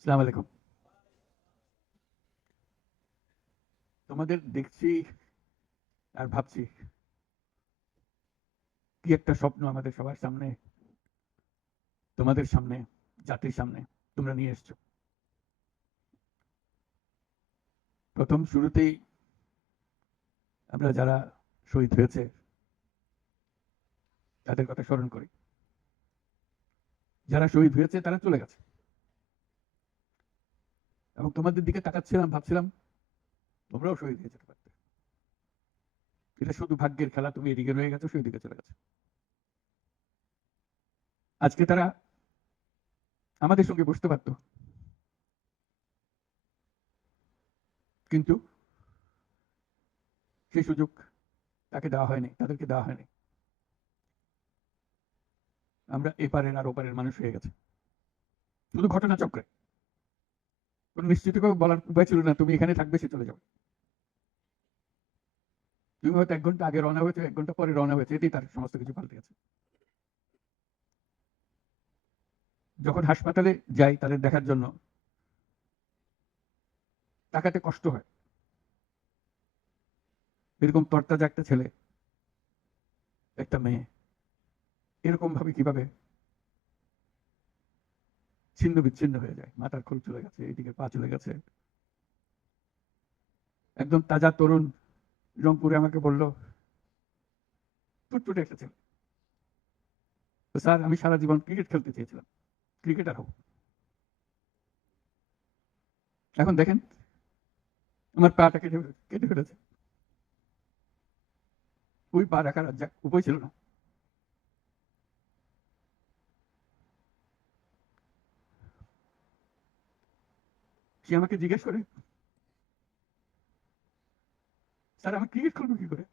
আসসালামু আলাইকুম। তোমাদের দেখছি আর ভাবছি কি একটা স্বপ্ন আমাদের সবার সামনে, তোমাদের সামনে, জাতির সামনে তোমরা নিয়ে এসছো। প্রথম শুরুতেই আমরা যারা শহীদ হয়েছে তাদের কথা স্মরণ করি। যারা শহীদ হয়েছে তারা চলে গেছে এবং তোমাদের দিকে তাকাচ্ছিলাম, ভাবছিলাম তোমরাও শহীদ হয়ে যেতে পারতে। এটা শুধু ভাগ্যের খেলা, তুমি এদিকে রয়ে গেছো, সেই দিকে চলে গেছে। আজকে তারা আমাদের সঙ্গে বসতে পারতো, কিন্তু সেই সুযোগ তাকে দেওয়া হয়নি, তাদেরকে দেওয়া হয়নি। আমরা এপারের আর ওপারের মানুষ হয়ে গেছে শুধু ঘটনাচক্রে। কোনো নিশ্চিত করে বলার উপায় ছিল না তুমি এখানে থাকবে, সে চলে যাবে। তুমি হয়তো 1 ঘন্টা আগে রওনা হয়েছে, 1 ঘন্টা পরে রওনা হয়েছে, এতেই তার সমস্ত কিছু পাল্টে গেছে। যখন হাসপাতালে যাই তাদের দেখার জন্য, তাকাতে কষ্ট হয়। এরকম তরতাজা একটা ছেলে, একটা মেয়ে, এরকম ভাবে কিভাবে ছিন্ন বিচ্ছিন্ন হয়ে যায়। মাথার খুল চলে গেছে, এইদিকে পা চলে গেছে। একদম তাজা তরুণ, রংপুরে আমাকে বলল, ফুটফুটে একটা ছেলে, তো স্যার আমি সারা জীবন ক্রিকেট খেলতে চেয়েছিলাম, ক্রিকেটার হব। এখন দেখেন আমার পাটা কেটে কেটে ফেলেছে। ওই পা রাখার আর উপায় ছিল না। সে আমাকে জিজ্ঞেস করে, স্যার আমি ক্রিকেট খেলবো কি করে?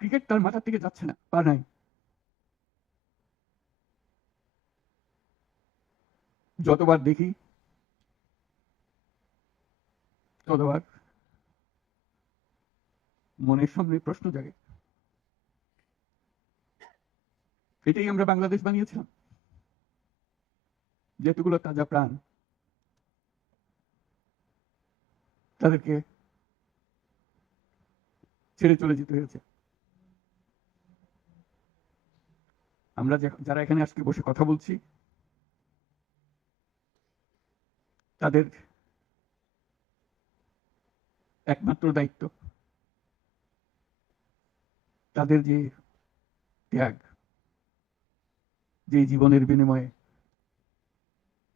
ক্রিকেট তার মাথার থেকে যাচ্ছে না, পা নাই। যতবার দেখি ততবার মনের সামনে প্রশ্ন জাগে, এটাই আমরা বাংলাদেশ বানিয়েছিলাম? যেতগুলো তাজা প্রাণ, তাদেরকে ছেড়ে চলে যেতে হয়েছে। আমরা যারা এখানে আজকে বসে কথা বলছি, তাদের একমাত্র দায়িত্ব, তাদের যে ত্যাগ, যে জীবনের বিনিময়ে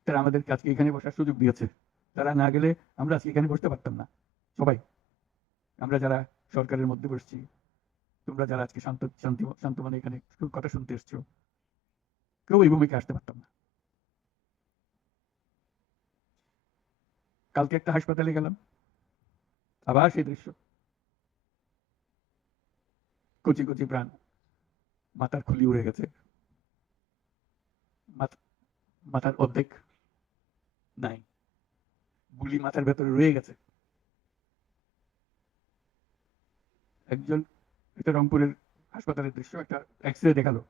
তারা আমাদেরকে আজকে এখানে বসার সুযোগ দিয়েছে। তারা না গেলে আমরা আজকে এখানে বসতে পারতাম না। সবাই, আমরা যারা সরকারের মধ্যে বসছি, তোমরা যারা আজকে শান্ত মানে এখানে কথা শুনতে এসছো, কেউ এই ভূমিকা আসতে পারতাম না। কালকে একটা হাসপাতালে গেলাম, আবার সেই দৃশ্য, কচি কচি প্রাণ, মাথার খুলি উড়ে গেছে, মাথার অর্ধেক নাই, গুলি মাথার ভেতরে রয়ে গেছে। একজন, এটা রংপুরের হাসপাতালের দৃশ্য, একটা এক্সরে দেখালো,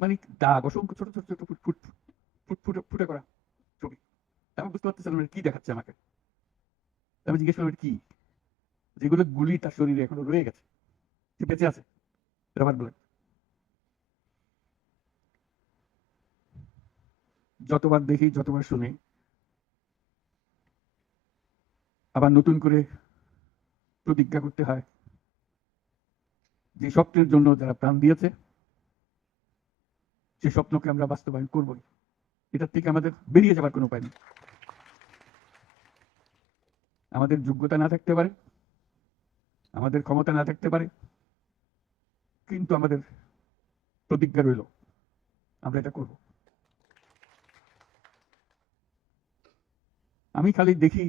মানে দাগ, অসংখ্য ছোট ছোট ছোট ফুটে করা ছবি। আমি বুঝতে পারতেছিলাম কি দেখাচ্ছে আমাকে। আমি জিজ্ঞেস করলাম কি? যেগুলো গুলি তার শরীরে এখনো রয়ে গেছে, সে বেঁচে আছে, রাবার বুলেট। যতবার দেখি, যতবার শুনি, আবার নতুন করে প্রতিজ্ঞা করতে হয় যে স্বপ্নের জন্য যারা প্রাণ দিয়েছে, সে স্বপ্নকে আমরা বাস্তবায়ন করবই। এটার থেকে আমাদের বেরিয়ে যাবার কোনো উপায় নেই। আমাদের যোগ্যতা না থাকতে পারে, আমাদের ক্ষমতা না থাকতে পারে, কিন্তু আমাদের প্রতিজ্ঞা রইল, আমরা এটা করব। আমি খালি দেখি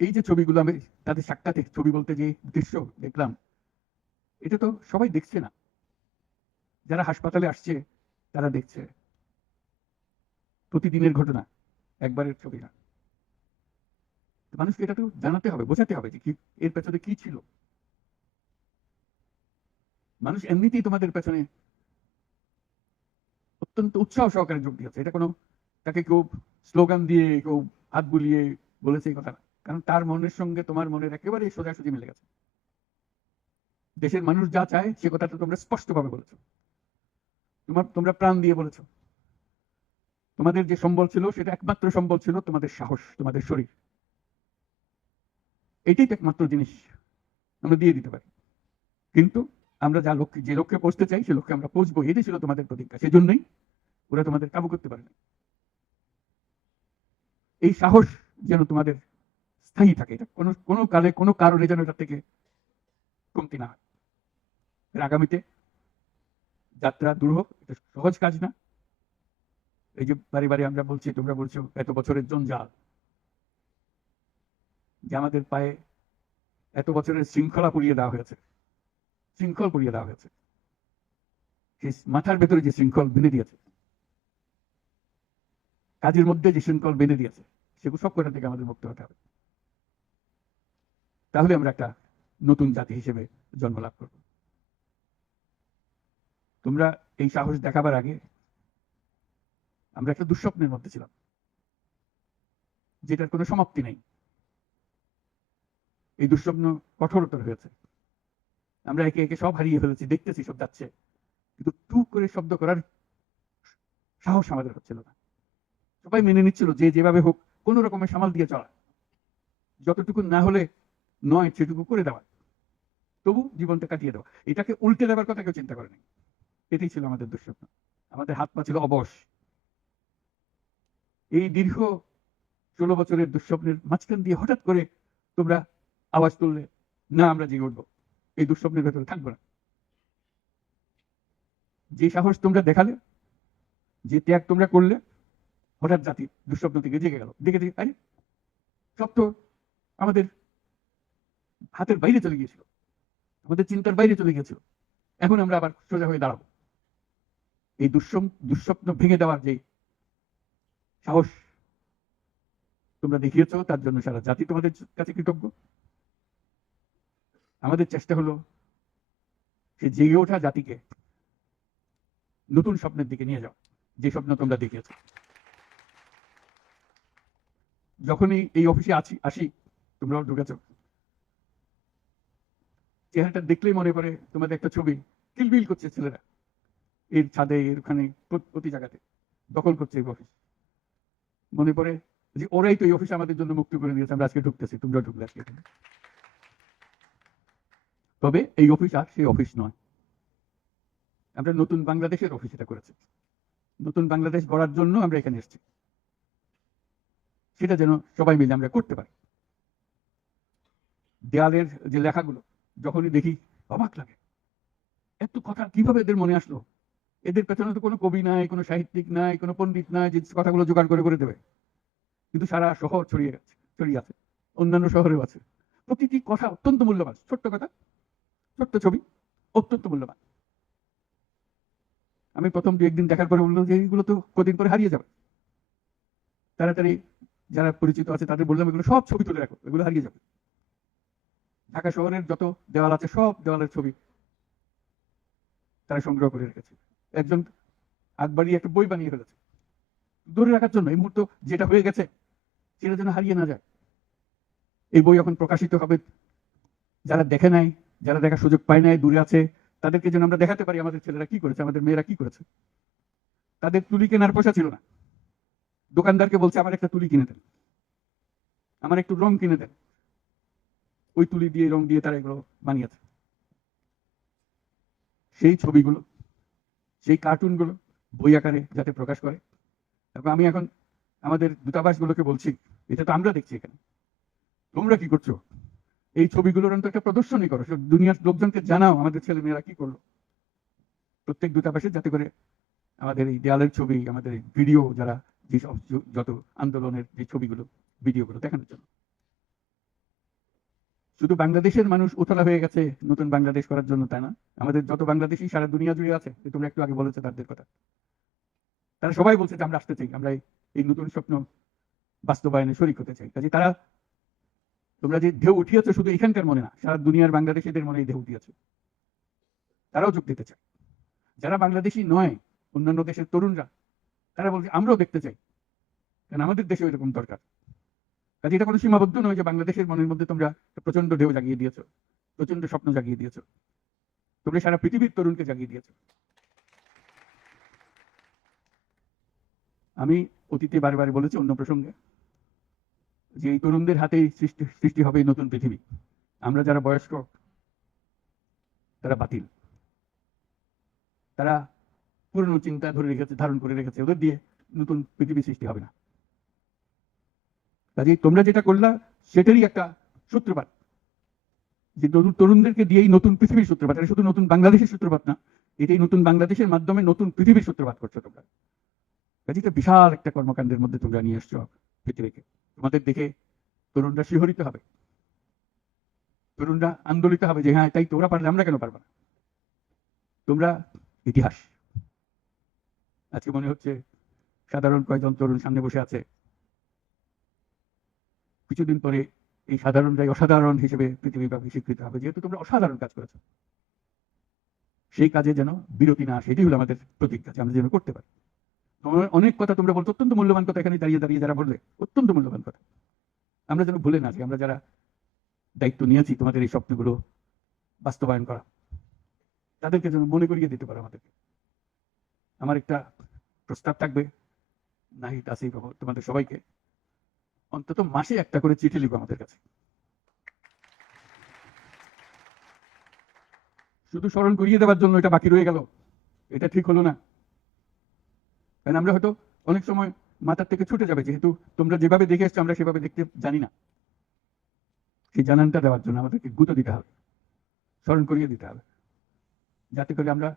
এই যে ছবিগুলো, আমি তাদের সাক্ষাতে ছবি বলতে যে দৃশ্য দেখলাম, এটা তো সবাই দেখছে না। যারা হাসপাতালে আসছে তারা দেখছে, প্রতিদিনের ঘটনা, একবারের ছবি না। মানুষকে এটা তো জানাতে হবে, বোঝাতে হবে যে কি এর পেছনে কি ছিল। মানুষ এমনিতেই তোমাদের পেছনে অত্যন্ত উৎসাহ সহকারে যোগ দিয়েছে। এটা কোনো তাকে কেউ স্লোগান দিয়ে কেউ হাত বুলিয়ে বলেছে এই কথা না, কারণ তার মনের সঙ্গে তোমার মনের একেবারে সোজাসুজি মিলে গেছে। দেশের মানুষ যা চায় সে কথাটা তোমরা স্পষ্টভাবে বলেছো, তোমরা প্রাণ দিয়ে বলেছো। তোমাদের যে সম্বল ছিল সেটা একমাত্র সম্বল ছিল তোমাদের সাহস, তোমাদের শরীর। এটাই তো একমাত্র জিনিস আমরা দিয়ে দিতে পারি। কিন্তু আমরা যে লক্ষ্যে পৌঁছতে চাই সে লক্ষ্যে আমরা পৌঁছবো, এটাই ছিল তোমাদের প্রতিজ্ঞা। সেই জন্যই ওরা তোমাদের কাবু করতে পারে না। এই সাহস যেন তোমাদের স্থায়ী থাকে, এটা কোনো কালে কোনো কারণে যেন এটা থেকে কমতি না হয়। আগামীতে যাত্রা দূর হোক, এটা সহজ কাজ না। এই যে বারে বারে আমরা বলছি, তোমরা বলছো এত বছরের জঞ্জাল, যে আমাদের পায়ে এত বছরের শৃঙ্খলা পুড়িয়ে দেওয়া হয়েছে, শৃঙ্খল পুড়িয়ে দেওয়া হয়েছে, সেই মাথার ভেতরে যে শৃঙ্খল বেঁধে দিয়েছে, কাজের মধ্যে যে শৃঙ্খল বেঁধে দিয়েছে, সেগুলো সব কটা থেকে আমাদের মুক্ত হতে হবে। তাহলে আমরা একটা নতুন জাতি হিসেবে জন্ম লাভ করব। তোমরা এই সাহস দেখাবার আগে আমরা একটা দুঃস্বপ্নের মধ্যে ছিলাম, যেটার কোনো সমাপ্তি নেই। এই দুঃস্বপ্ন কঠোরতর হয়েছে, আমরা একে একে সব হারিয়ে ফেলেছি, দেখতেছি সব যাচ্ছে, কিন্তু টুক করে শব্দ করার সাহস আমাদের হচ্ছিল না। সবাই মেনে নিচ্ছিল যে যেভাবে হোক কোন রকমের সামাল দিয়ে চলা, যতটুকু না হলে নয় সেটুকু করে দেওয়া, তবু জীবনটা কাটিয়ে দেওয়া। এটাকে উল্টে দেওয়ার কথা কেউ চিন্তা করেনি। এটাই ছিল আমাদের দুঃস্বপ্ন। আমাদের হাত পা ছিল অবশ। এই দীর্ঘ 16 বছরের দুঃস্বপ্নের মাঝখান দিয়ে হঠাৎ করে তোমরা আওয়াজ তুললে, না আমরা জেগে উঠবো, এই দুঃস্বপ্নের ভেতরে থাকবো না। যে সাহস তোমরা দেখালে, যে ত্যাগ তোমরা করলে, হঠাৎ জাতি দুঃস্বপ্ন থেকে জেগে গেল। দেখে আরে সব তো আমাদের হাতের বাইরে চলে গিয়েছিল, আমাদের চিন্তার বাইরে চলে গিয়েছিল, এখন আমরা আবার সোজা হয়ে দাঁড়াবো। এই দুঃস্বপ্ন ভেঙে দেওয়ার যে সাহস তোমরা দেখিয়েছ, তার জন্য সারা জাতি তোমাদের কাছে কৃতজ্ঞ। আমাদের চেষ্টা হলো সে জেগে ওঠা জাতিকে নতুন স্বপ্নের দিকে নিয়ে যাও, যে স্বপ্ন তোমরা দেখিয়েছ। যখনই এই অফিসে আসি, তোমরাও ঢুকেছ, চেহারাটা দেখলেই মনে পড়ে তোমাদের একটা ছবি, কিলবিল করছে ছেলেরা এর ছাদে, এর ওখানে, প্রতি জায়গাতে দখল করছে এই অফিস। মনে পড়ে যে ওরাই তো এই অফিস আমাদের জন্য মুক্ত করে দিয়েছে, আমরা আজকে ঢুকতেছি, তোমরা ঢুকলে আজকে। তবে এই অফিস আর সেই অফিস নয়, আমরা নতুন বাংলাদেশের অফিস এটা করেছি। নতুন বাংলাদেশ গড়ার জন্য আমরা এখানে এসেছি, সেটা যেন সবাই মিলে আমরা করতে পারি। দেয়ালের যে লেখাগুলো যখনই দেখি অবাক লাগে, এত কথা কিভাবে এদের মনে আসলো। এদের পেছনে তো কোনো কবি নাই, কোনো সাহিত্যিক নাই, কোনো পণ্ডিত নাই যে কথাগুলো জোগাড় করে দেবে, কিন্তু সারা শহর ছড়িয়ে আছে, অন্যান্য শহরেও আছে। প্রতিটি কথা অত্যন্ত মূল্যবান, ছোট্ট কথা, ছোট্ট ছবি, অত্যন্ত মূল্যবান। আমি প্রথম 2-1 দিন দেখার পরে বললাম যে এইগুলো তো কদিন পরে হারিয়ে যাবে, তাড়াতাড়ি যারা পরিচিত আছে তাদের বললাম এগুলো সব ছবি তুলে রাখো, এগুলো হারিয়ে যাবে। ঢাকা শহরের যত দেওয়াল আছে সব দেওয়ালের ছবি তারা সংগ্রহ করে রেখেছে। একজন আকবরী একটা বই বানিয়ে ফেলেছে ধরে রাখার জন্য, এই মুহূর্ত যেটা হয়ে গেছে সেটা যেন হারিয়ে না যায়। এই বই এখন প্রকাশিত হবে, যারা দেখে নাই, যারা দেখার সুযোগ পায় নাই, দূরে আছে, তাদেরকে যেন আমরা দেখাতে পারি আমাদের ছেলেরা কি করেছে, আমাদের মেয়েরা কি করেছে। তাদের তুলি কেনার পয়সা ছিল না, দোকানদারকে বলছে আমার একটা তুলি কিনে দেন, আমার একটু রং কিনে দেন, ওই তুলি দিয়ে রং দিয়ে তারা এগুলো বানিয়েছে। সেই ছবিগুলো, সেই কার্টুনগুলো বই আকারে যাতে প্রকাশ করে। এবং আমি এখন আমাদের দূতাবাসগুলোকে বলছি, এটা তো আমরা দেখছি এখানে, তোমরা কি করছো, এই ছবিগুলোর অন্তত একটা প্রদর্শনী করো, দুনিয়ার লোকজনকে জানাও আমাদের ছেলে মেয়েরা কি করলো। প্রত্যেক দূতাবাসে যাতে করে আমাদের এই দেয়ালের ছবি, আমাদের ভিডিও, যারা যেসব যত আন্দোলনের যে ছবিগুলো, ভিডিওগুলো দেখানোর জন্য। শুধু বাংলাদেশের মানুষ উতলা হয়ে গেছে নতুন বাংলাদেশ করার জন্য, তাই না? আমাদের যত বাংলাদেশি সারা দুনিয়া জুড়ে আছে, তোমরা একটু আগে বলেছো তাদের কথা, তারা সবাই বলছে যে আমরা আসতে চাই, আমরা এই নতুন স্বপ্ন বাস্তবায়নে শরিক হতে চাই। কাজে তারা, তোমরা যে ঢেউ উঠিয়েছো শুধু এখানকার মনে না, সারা দুনিয়ার বাংলাদেশিদের মনে ঢেউ উঠিয়েছে। তারাও যোগ দিতে চায়। যারা বাংলাদেশি নয়, অন্যান্য দেশের তরুণরা, তারা বলছে আমরাও দেখতে চাই, কারণ আমাদের দেশে এরকম দরকার। কাজে এটা কোনো সীমাবদ্ধ নয় যে বাংলাদেশের মনের মধ্যে তোমরা প্রচন্ড ঢেউ জাগিয়ে দিয়েছো, প্রচন্ড স্বপ্ন জাগিয়ে দিয়েছো, তোমরা সারা পৃথিবীর তরুণকে জাগিয়ে দিয়েছো। আমি অতীতে বারে বলেছি অন্য প্রসঙ্গে যে এই তরুণদের হাতেই সৃষ্টি হবে এই নতুন পৃথিবী। আমরা যারা বয়স্ক তারা বাতিল, তারা পুরনো চিন্তা ধারণ করে রেখেছে, ওদের দিয়ে নতুন পৃথিবী সৃষ্টি হবে না। কাজে তোমরা যেটা করলা সেটারই একটা সূত্রপাত, যে তরুণদেরকে দিয়েই নতুন পৃথিবীর সূত্রপাত। এটা শুধু নতুন বাংলাদেশের সূত্রপাত না, এটাই নতুন বাংলাদেশের মাধ্যমে নতুন পৃথিবীর সূত্রপাত করছো তোমরা। কাজে এটা বিশাল একটা কর্মকাণ্ডের মধ্যে তোমরা নিয়ে আসছো পৃথিবীকে। তোমাদের দেখে তরুণরা শিহরিত হবে, তরুণরা আন্দোলিত হবে যে হ্যাঁ তাই তোমরা পারলে আমরা কেন পারবো না। তোমরা ইতিহাস। আজকে মনে হচ্ছে সাধারণ কয়েকজন তরুণ সামনে বসে আছে, কিছুদিন পরে এই সাধারণরাই অসাধারণ হিসেবে পৃথিবীব্যাপী স্বীকৃত হবে, যেহেতু তোমরা অসাধারণ কাজ করেছো। সেই কাজে যেন বিরতি না আসে, এটাই হলো আমাদের প্রতিজ্ঞা, যে আমরা যেন করতে পারি। অনেক কথা তোমরা বলছো, অত্যন্ত মূল্যবান কথা এখানে দাঁড়িয়ে যারা বললে, অত্যন্ত মূল্যবান কথা। আমরা যেন ভুলে না যাই, আমরা যারা দায়িত্ব নিয়েছি তোমাদের এই স্বপ্নগুলো বাস্তবায়ন করা, তাদেরকে যেন মনে করিয়ে দিতে পারো আমাদেরকে। আমার একটা প্রস্তাব থাকবে, নাহিদ, আসিফ, তোমাদের সবাইকে অন্তত মাসে একটা করে চিঠি লিখো আমাদের কাছে। শুধু স্মরণ করিয়ে দেওয়ার জন্য এটা বাকি রয়ে গেল, এটা ঠিক হলো না। কারণ আমরা হয়তো অনেক সময় মাথার থেকে ছুটে যাবে, যেহেতু তোমরা যেভাবে দেখে এসছো আমরা সেভাবে দেখতে জানি না। সেই জানানটা দেওয়ার জন্য আমাদেরকে গুঁতো দিতে হবে, স্মরণ করিয়ে দিতে হবে, যাতে করে আমরা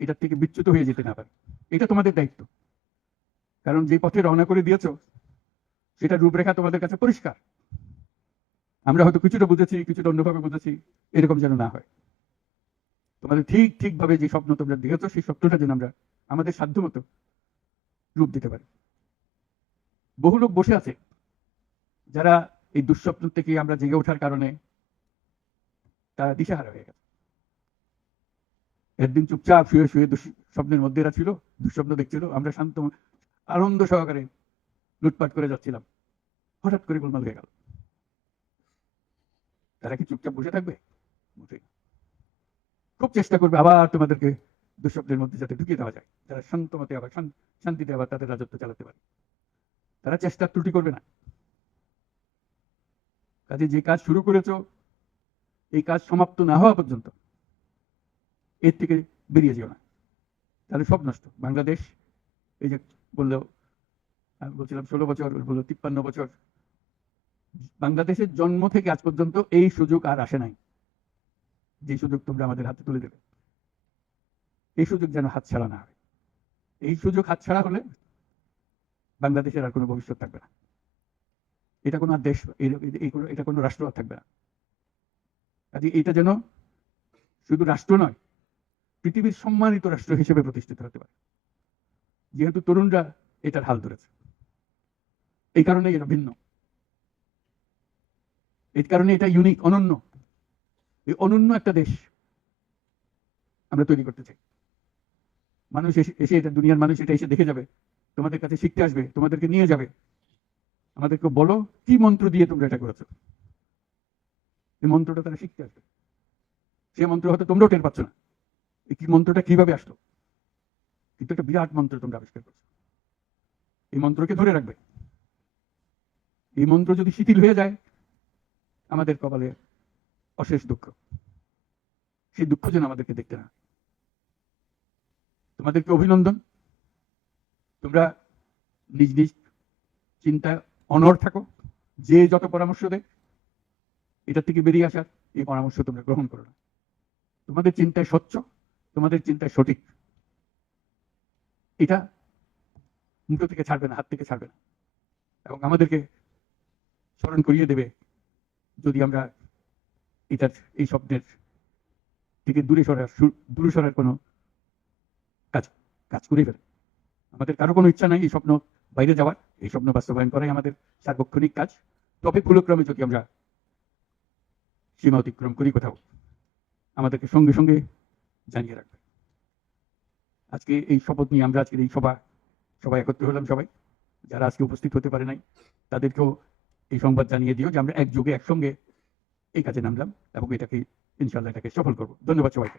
এটার থেকে বিচ্যুত হয়ে যেতে না পারি। এটা তোমাদের দায়িত্ব, কারণ যে পথে রওনা করে দিয়েছো সেটা রূপরেখা তোমাদের কাছে পরিষ্কার। আমরা হয়তো কিছুটা বুঝেছি, কিছুটা অন্যভাবে বুঝেছি, এরকম যেন না হয়। তোমাদের ঠিকভাবে যে স্বপ্ন তোমরা দেখেছো সেই স্বপ্নটা যেন আমরা আমাদের সাধ্যমতো রূপ দিতে পারি। বহু লোক বসে আছে যারা এই দুঃস্বপ্ন থেকে আমরা জেগে ওঠার কারণে তারা দিশাহারা হয়ে গেছে। একদিন চুপচাপ শুয়ে শুয়ে স্বপ্নের মধ্যে এরা ছিল, দুঃস্বপ্ন দেখছিল, আমরা শান্ত আনন্দ সহকারে লুটপাট করে যাচ্ছিলাম, হঠাৎ করে গোলমাল হয়ে গেল। তারা কি চুপচাপ বসে থাকবে? খুব চেষ্টা করবে আবার তোমাদেরকে দুঃস্বপ্নের মধ্যে যাতে ঢুকিয়ে দেওয়া যায়, যারা শান্ত মতে আবার শান্তিতে আবার তাদের রাজত্ব চালাতে পারে। তারা চেষ্টার ত্রুটি করবে না। কাজে যে কাজ শুরু করেছো এই কাজ সমাপ্ত না হওয়া পর্যন্ত এর থেকে বেরিয়ে যেও না, তাহলে সব নষ্ট। বাংলাদেশ এই যে বললো, আমি বলছিলাম 16 বছর, বললো 53 বছর, বাংলাদেশের জন্ম থেকে আজ পর্যন্ত এই সুযোগ আর আসে নাই যে সুযোগ তোমরা আমাদের হাতে তুলে দেবে। এই সুযোগ যেন হাতছাড়া না হয়। এই সুযোগ হাতছাড়া হলে বাংলাদেশের আর কোনো ভবিষ্যৎ থাকবে না। এটা কোনো দেশ, এটা কোনো রাষ্ট্র আর থাকবে না। কাজে এটা যেন শুধু রাষ্ট্র নয়, পৃথিবীর সম্মানিত রাষ্ট্র হিসেবে প্রতিষ্ঠিত হতে পারে, যেহেতু তরুণরা এটার হাল ধরেছে। এই কারণে এটা ভিন্ন, এই কারণে এটা ইউনিক, অনন্য। এই অনন্য একটা দেশ আমরা তৈরি করতে চাই। মানুষ এসে এটা, দুনিয়ার মানুষ এটা এসে দেখে যাবে, তোমাদের কাছে শিখতে আসবে, তোমাদেরকে নিয়ে যাবে, আমাদেরকে বলো কি মন্ত্র দিয়ে তোমরা এটা করেছো। এই মন্ত্রটা তারা শিখতে আসবে। সেই মন্ত্র হয়তো তোমরাও টের পাচ্ছ না এই কি মন্ত্রটা কিভাবে আসলো, কিন্তু একটা বিরাট মন্ত্র তোমরা আবিষ্কার করছো। এই মন্ত্রকে ধরে রাখবে। এই মন্ত্র যদি শিথিল হয়ে যায় আমাদের কপালে অশেষ দুঃখ। সেই দুঃখ যেন আমাদেরকে দেখতে না। তোমাদেরকে অভিনন্দন, তোমরা নিজ নিজ চিন্তায় অনড় থাকো। যে যত পরামর্শ দেয় এটা থেকে বেরিয়ে আসার, এই পরামর্শ তোমরা গ্রহণ করো না। তোমাদের চিন্তায় স্বচ্ছ, তোমাদের চিন্তায় সঠিক, এটা মুঠো থেকে ছাড়বে না, হাত থেকে ছাড়বে না, এবং আমাদেরকে স্মরণ করিয়ে দেবে যদি আমরা এটার, এই স্বপ্নের থেকে দূরে সরার কোনো কাজ করে ফেলে। আমাদের কারো কোনো ইচ্ছা নাই এই স্বপ্ন বাইরে যাওয়ার, এই স্বপ্ন বাস্তবায়ন করাই আমাদের সার্বক্ষণিক কাজ। তবে ভুলক্রমে যদি আমরা সীমা অতিক্রম করি কোথাও, আমাদেরকে সঙ্গে সঙ্গে জানিয়ে রাখবে। আজকে এই শপথ নিয়ে আমরা আজকের এই সবাই একত্র হলাম। সবাই যারা আজকে উপস্থিত হতে পারে নাই তাদেরকেও এই সংবাদ জানিয়ে দিও যে আমরা একযোগে একসঙ্গে এই কাজে নামলাম এবং এটাকে ইনশাল্লাহ এটাকে সফল করবো। ধন্যবাদ সবাইকে।